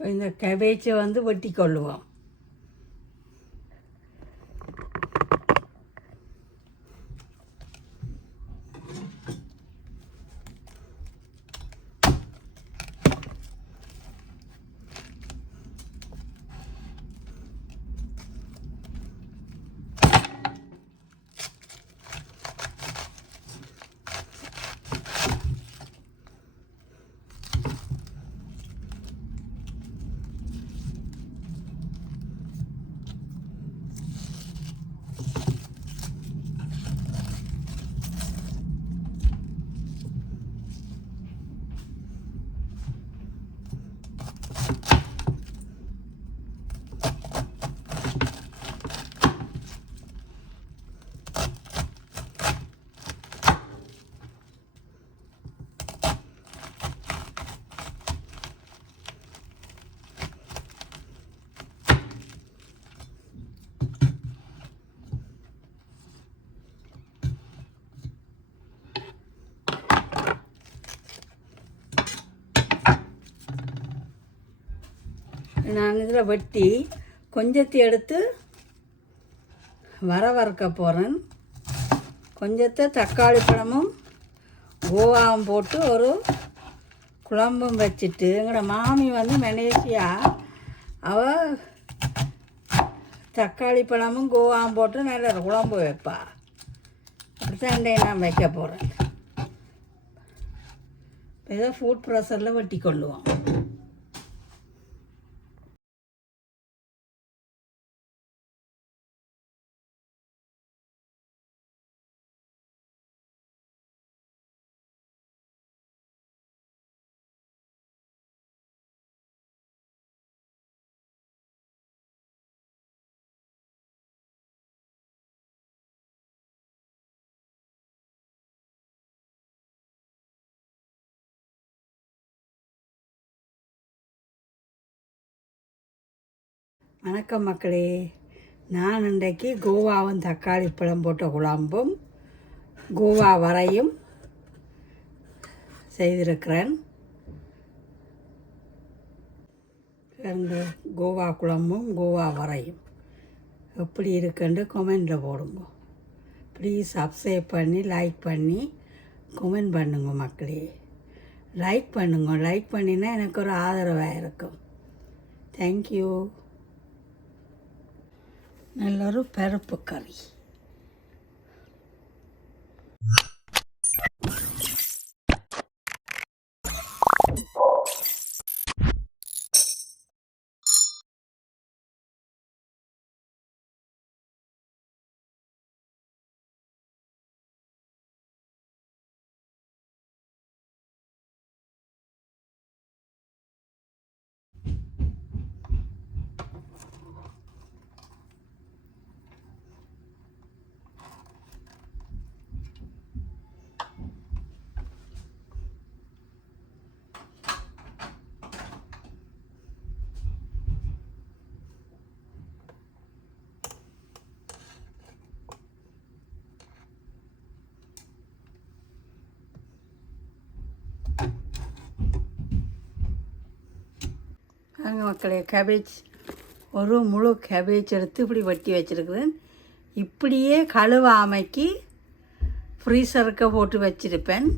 இப்போ இந்த கேபேஜை வெட்டி கொள்ளுவோம். நான் இதில் வெட்டி கொஞ்சத்தை எடுத்து வறுக்க போகிறேன். கொஞ்சத்தை தக்காளி பழமும் கோவாவும் போட்டு ஒரு குழம்பும் வச்சுட்டு, எங்களோட மாமி மலேசியா அவள் தக்காளி பழமும் கோவாவும் போட்டு நல்ல குழம்பு வைப்பா. அப்படித்தான் நான் வைக்க போகிறேன். இதை ஃபுட் ப்ரெஷரில் வெட்டி கொள்ளுவோம். வணக்கம் மக்களே, நான் இன்றைக்கு கோவாவும் தக்காளி பழம் போட்ட குழம்பும் கோவா வரையும் செய்திருக்கிறேன். இந்த கோவா குழம்பும் கோவா வரையும் எப்படி இருக்குன்னு கமெண்டில் போடுங்க. ப்ளீஸ் சப்ஸ்கிரைப் பண்ணி லைக் பண்ணி கமெண்ட் பண்ணுங்க மக்களே. லைக் பண்ணுங்க, லைக் பண்ணினா எனக்கு ஒரு ஆதரவாக இருக்கும். தேங்க்யூ. நல்லொரு பருப்பு கறி. வாங்க மக்களே, கேபேஜ் ஒரு முழு கேபேஜ் எடுத்து இப்படி வெட்டி வச்சுருக்குறேன். இப்படியே கழுவாமைக்கு ஃப்ரீசருக்கு போட்டு வச்சுருப்பேன்.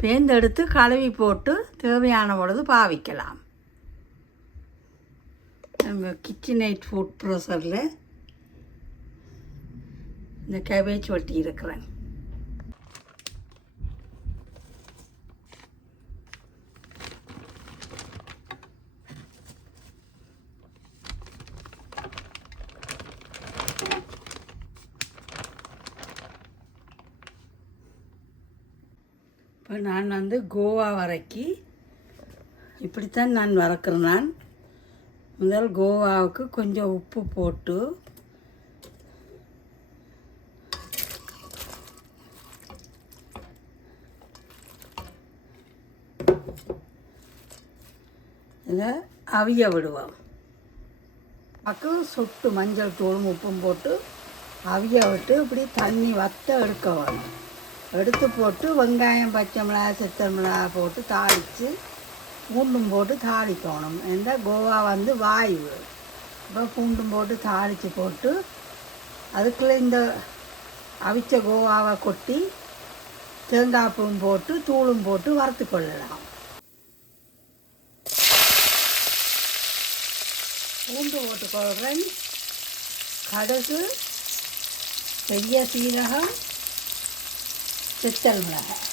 பேந்தெடுத்து கழுவி போட்டு தேவையான பொழுது பாவிக்கலாம். நம்ம கிச்சனைட் ஃபுட் ப்ரெஷரில் இந்த கேபேஜ் வெட்டி இருக்கிறேன். இப்போ நான் கோவா வரைக்கு இப்படித்தான் நான் வறுக்கிறேன். நான் முதல் கோவாவுக்கு கொஞ்சம் உப்பு போட்டு இதை அவிய விடுவோம். அதுக்கு சொட்டு மஞ்சள் தூளும் உப்பும் போட்டு அவிய விட்டு இப்படி தண்ணி வற்ற எடுக்க வேணும். எடுத்து போட்டு வெங்காயம், பச்சை மிளகாய், சித்த மிளகாய் போட்டு தாளித்து பூண்டும் போட்டு தாளிக்கணும். ஏன்னா கோவா வந்து வாயு. இப்போ பூண்டும் போட்டு தாளித்து போட்டு அதுக்குள்ளே இந்த அவிச்ச கோவாவை கொட்டி தேங்காய் பூவும் போட்டு தூளும் போட்டு வறுத்து கொள்ளலாம். பூண்டு போட்டுக்கொள்கிறேன். கடுகு, பெரிய சீரகம், சித்தல் மிளகாய்,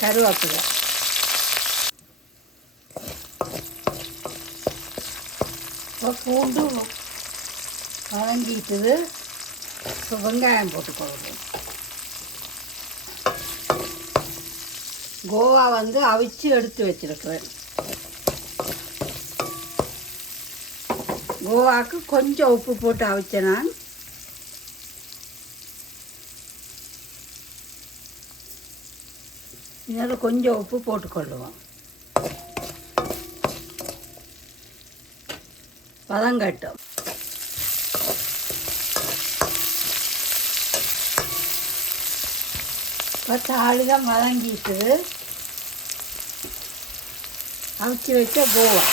கருவேப்பிலை. இப்போ பூண்டு வதங்கிட்டுது. இப்போ வெங்காயம் போட்டுக்கொள்கிறேன். கோவா வந்து அவிச்சு எடுத்து வச்சிருக்கிறேன். கோவாவுக்கு கொஞ்சம் உப்பு போட்டு அவிச்சேன் நான். இதனால் கொஞ்சம் உப்பு போட்டுக்கொள்ளுவோம். வதங்கட்டும். இப்போ தாளிதான் வதங்கிட்டு அவிச்சு வச்ச கோவா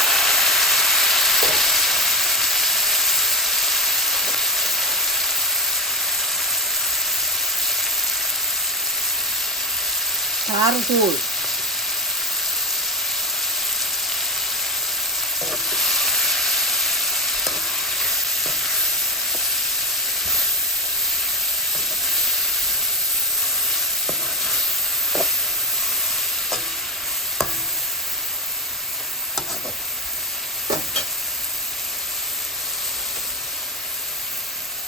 காரத்தூள்,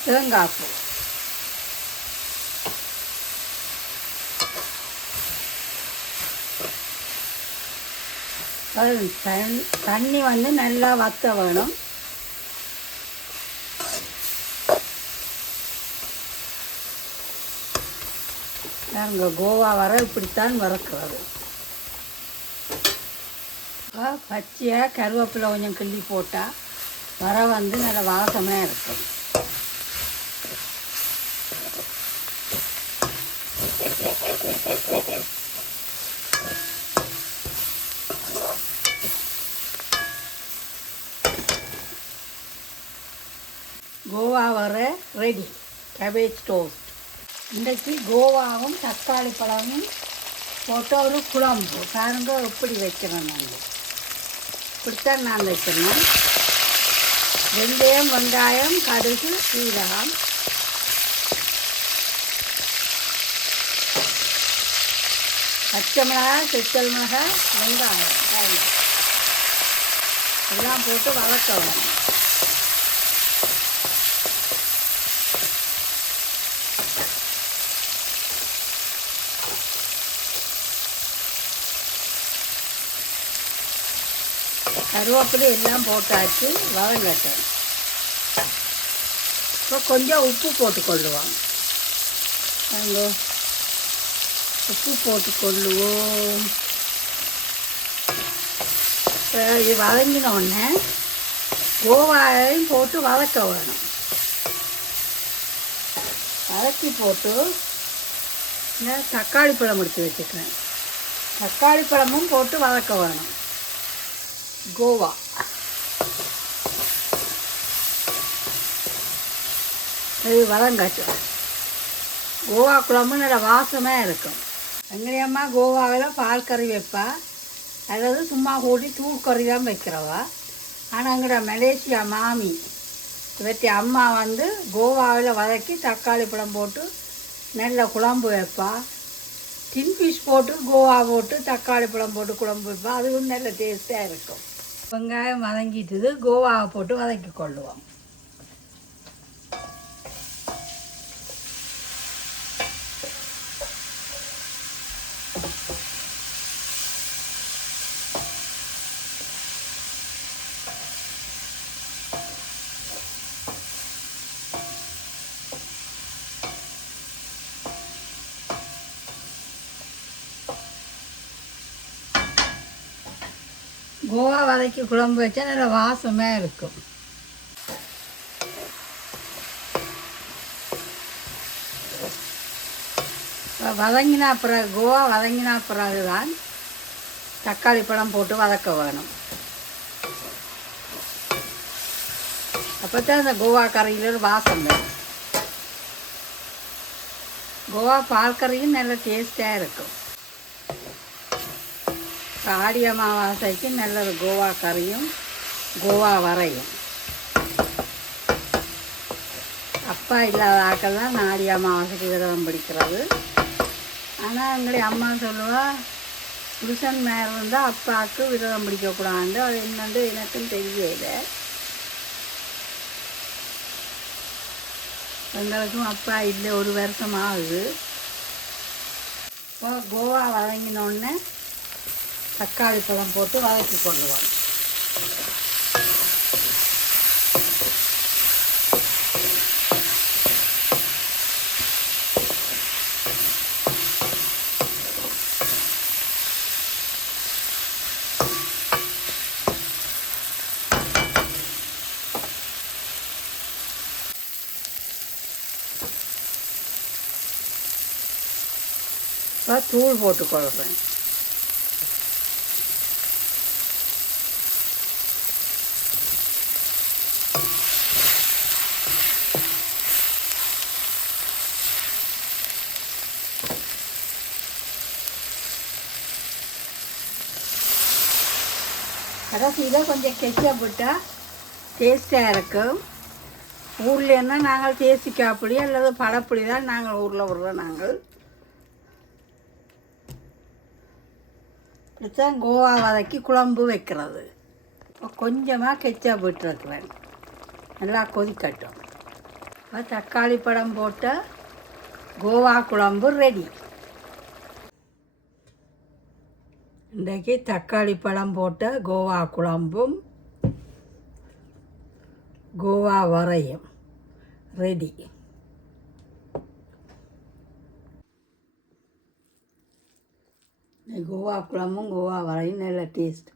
தேங்காய் பூ, தண்ணி வந்து நல்லா வத்த வேணும். நாங்கள் கோவா வர இப்படித்தான் வறுக்கிறது. பச்சையாக கருவேப்பிலை கொஞ்சம் கிள்ளி போட்டால் வர வந்து நல்ல வாசமாக இருக்கும். கோவா வர ரெடி. Cabbage toast. இன்றைக்கு கோவாவும் தக்காளி பழமும் போட்டு ஒரு குழம்பு பாருங்க எப்படி வைக்கிறோம். நாங்கள் இப்படித்தான் நான் வைக்கிறோம். வெந்தயம், வெங்காயம், கடுகு, சீரகம், பச்சை மிளகாய், சித்தல் மிளகாய், வெங்காயம் எல்லாம் போட்டு வதக்க வேணும். கருவேப்பிலை எல்லாம் போட்டாச்சு, வதங்கட்டும். இப்போ கொஞ்சம் உப்பு போட்டுக்கொள்ளுவோம். உப்பு போட்டுக்கொள்ளுவோம். இப்போ இது வதங்கினோடனே கோவாவையும் போட்டு வதக்க வேணும். வதக்கி போட்டு தக்காளி பழம் எடுத்து வச்சுக்கிறேன். தக்காளி பழமும் போட்டு வதக்க வேணும். கோவா இது வதங்காட்டும். கோவா குழம்பு நல்ல வாசமாக இருக்கும். எங்கேயம்மா கோவாவில் பால் கறி வைப்பா, அல்லது சும்மா கூட்டி தூள் கறி தான் வைக்கிறவா. ஆனால் எங்கட மலேசியா மாமி இவற்றி அம்மா வந்து கோவாவில் வதக்கி தக்காளி பழம் போட்டு நல்ல குழம்பு வைப்பா. டின் ஃபிஷ் போட்டு கோவா போட்டு தக்காளி பழம் போட்டு குழம்பு வைப்பா. அதுவும் நல்ல டேஸ்ட்டாக இருக்கும். வெங்காயம் வதங்கிட்டுது, கோவாவை போட்டு வதக்கி கொள்ளுவோம். கோவா வதக்கி குழம்பு வச்சா நல்ல வாசமாக இருக்கும். வதங்கினா பிறகு கோவா வதங்கினா பிறகு தான் தக்காளி பழம் போட்டு வதக்க வேணும். அப்போ தான் அந்த கோவா கறியில் ஒரு வாசம் வரும். கோவா பால் கறியும் நல்ல டேஸ்ட்டாக இருக்கும். ஆடி அமாவாசைக்கு நல்ல ஒரு கோவா கறியும் கோவா வரையும். அப்பா இல்லாத ஆக்கள் தான் ஆடி அமாவாசைக்கு விரதம் பிடிக்கிறது. ஆனால் எங்களுடைய அம்மா சொல்லுவா, புருஷன் மேலே இருந்தால் அப்பாவுக்கு விரதம் பிடிக்கக்கூடாது. அது என்னன்னு எனக்கும் தெரியல. எங்களுக்கும் அப்பா இல்லை, 1 வருஷம் ஆகுது. இப்போ கோவா வதங்கினோடனே தக்காளி பழம் போட்டு வதக்கி கொள்ளுவோம். இப்போ தூள் போட்டுக்கொள்கிறேன். கடைசியில் கொஞ்சம் கெச்சப் விட்டால் டேஸ்ட்டாக இருக்கும். ஊர்லேன்னா நாங்கள் தேசிக்காய் புளி அல்லது பழப்புளி தான் நாங்கள் ஊரில் விடுறோம். நாங்கள் இப்படித்தான் கோவா வதக்கி குழம்பு வைக்கிறது. இப்போ கொஞ்சமாக கெச்சப் விட்டுருக்குறேன். நல்லா கொதிக்கட்டும். இப்போ தக்காளி பழம் போட்ட கோவா குழம்பு ரெடி. இன்றைக்கு தக்காளி பழம் போட்ட கோவா குழம்பும் கோவா வரையும் ரெடி. கோவா குழம்பும் கோவா வரையும் நல்ல டேஸ்ட்.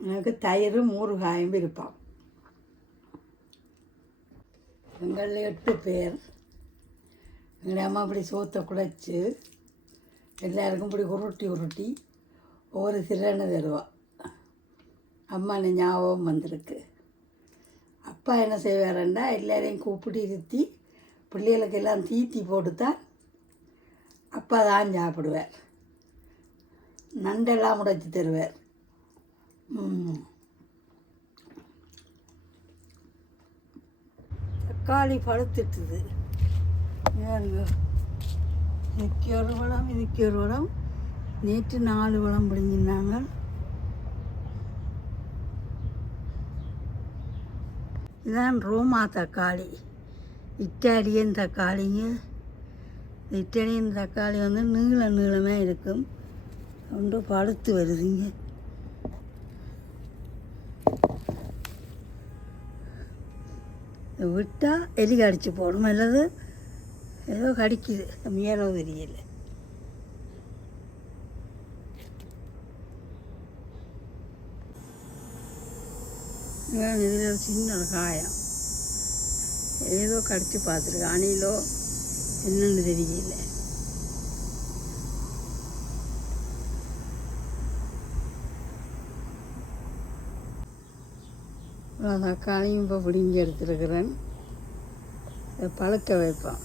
எனக்கு தயிர் ஊறுகாயும் விருப்பம். எங்களில் 8 பேர். எங்களுடைய அம்மா இப்படி சோத்தை குழைச்சி எல்லாருக்கும் இப்படி உருட்டி ஒவ்வொரு சிலன்னு தருவாள். அம்மா ஞாபகம் வந்திருக்கு. அப்பா என்ன செய்வாருன்னா எல்லாரையும் கூப்பிட்டு இருத்தி பிள்ளைகளுக்கு எல்லாம் தீத்தி போட்டு தான் அப்பா தான் சாப்பிடுவார். நண்டெல்லாம் முடைச்சி தருவார். தக்காளி பழுத்துட்டுது. இதுக்கு ஒரு வளம், இதுக்கு ஒரு வளம். நேற்று 4 வளம் பிடிங்கினாங்க. இதுதான் ரோமா தக்காளி, இட்டாலியன் தக்காளிங்க. இட்டாலியன் தக்காளி வந்து நீளமாக இருக்கும். ஒன்று பழுத்து வருதுங்க. விட்டால் எலி கடிச்சு போடும், அல்லது ஏதோ கடிக்குது, மேலோ தெரியல. இதில் ஒரு சின்ன ஒரு காயம், ஏதோ கடிச்சு பார்த்துருக்கு. அணிலோ என்னன்னு தெரியல. தக்காளியும் இப்போ பிடிங்கி எடுத்துருக்கிறேன். பழுக்க வைப்போம்.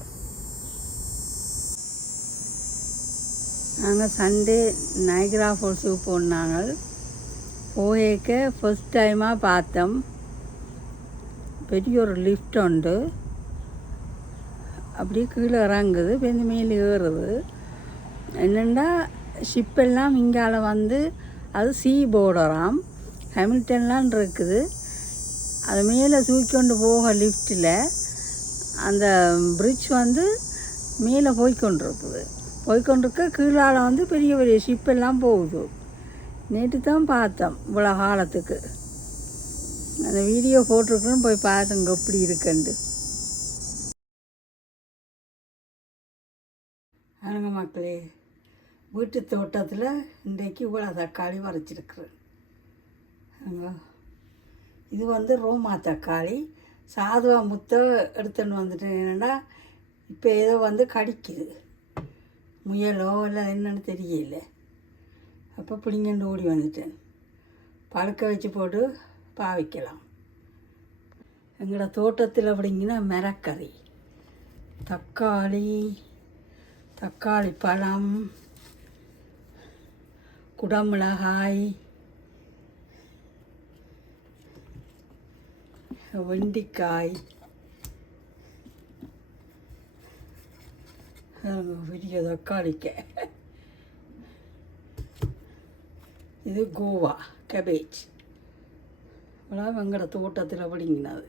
நாங்கள் சண்டே நைக்ரா ஃபால்ஸுக்கு போனாங்க. போயிருக்க ஃபஸ்ட் டைமாக பார்த்தோம். பெரிய ஒரு லிஃப்ட் உண்டு, அப்படியே கீழே இறங்குது, இப்போ மேலே ஏறுது. என்னென்னா ஷிப்பெல்லாம் இங்கால வந்து அது சீ போர்டராம், ஹாமில்டன்லாம் இருக்குது. அது மேலே தூக்கி கொண்டு போக லிஃப்ட்டில் அந்த பிரிட்ஜ் வந்து மேலே போய்கொண்டிருக்க கீழால் வந்து பெரிய பெரிய ஷிப்பெல்லாம் போகுது. நேற்று தான் பார்த்தோம் இவ்வளோ காலத்துக்கு. அந்த வீடியோ போட்டிருக்கேன்னு போய் பார்த்துங்க எப்படி இருக்குண்டு. பாருங்க மக்களே, வீட்டு தோட்டத்தில் இன்றைக்கு இவ்வளோ தக்காளி வரைச்சிருக்கிறேன். இது வந்து ரோமா தக்காளி. சாதுவா முத்தை எடுத்துன்னு வந்துட்டேன். என்னென்னா இப்போ ஏதோ வந்து கடிக்குது, முயலோ இல்லை என்னன்னு தெரியல. அப்போ பிடிங்கண்டு ஓடி வந்துட்டேன். பழுக்க வச்சு போட்டு பாவிக்கலாம். எங்களோட தோட்டத்தில் அப்படிங்கன்னா மரக்கறி, தக்காளி பழம், குடமிளகாய், வெண்டிக்காய், பெரிய தக்காளிக்காய், இது கோவா கேபேஜ். அவ்வளோ எங்களோட தோட்டத்தில் அப்படிங்கினது.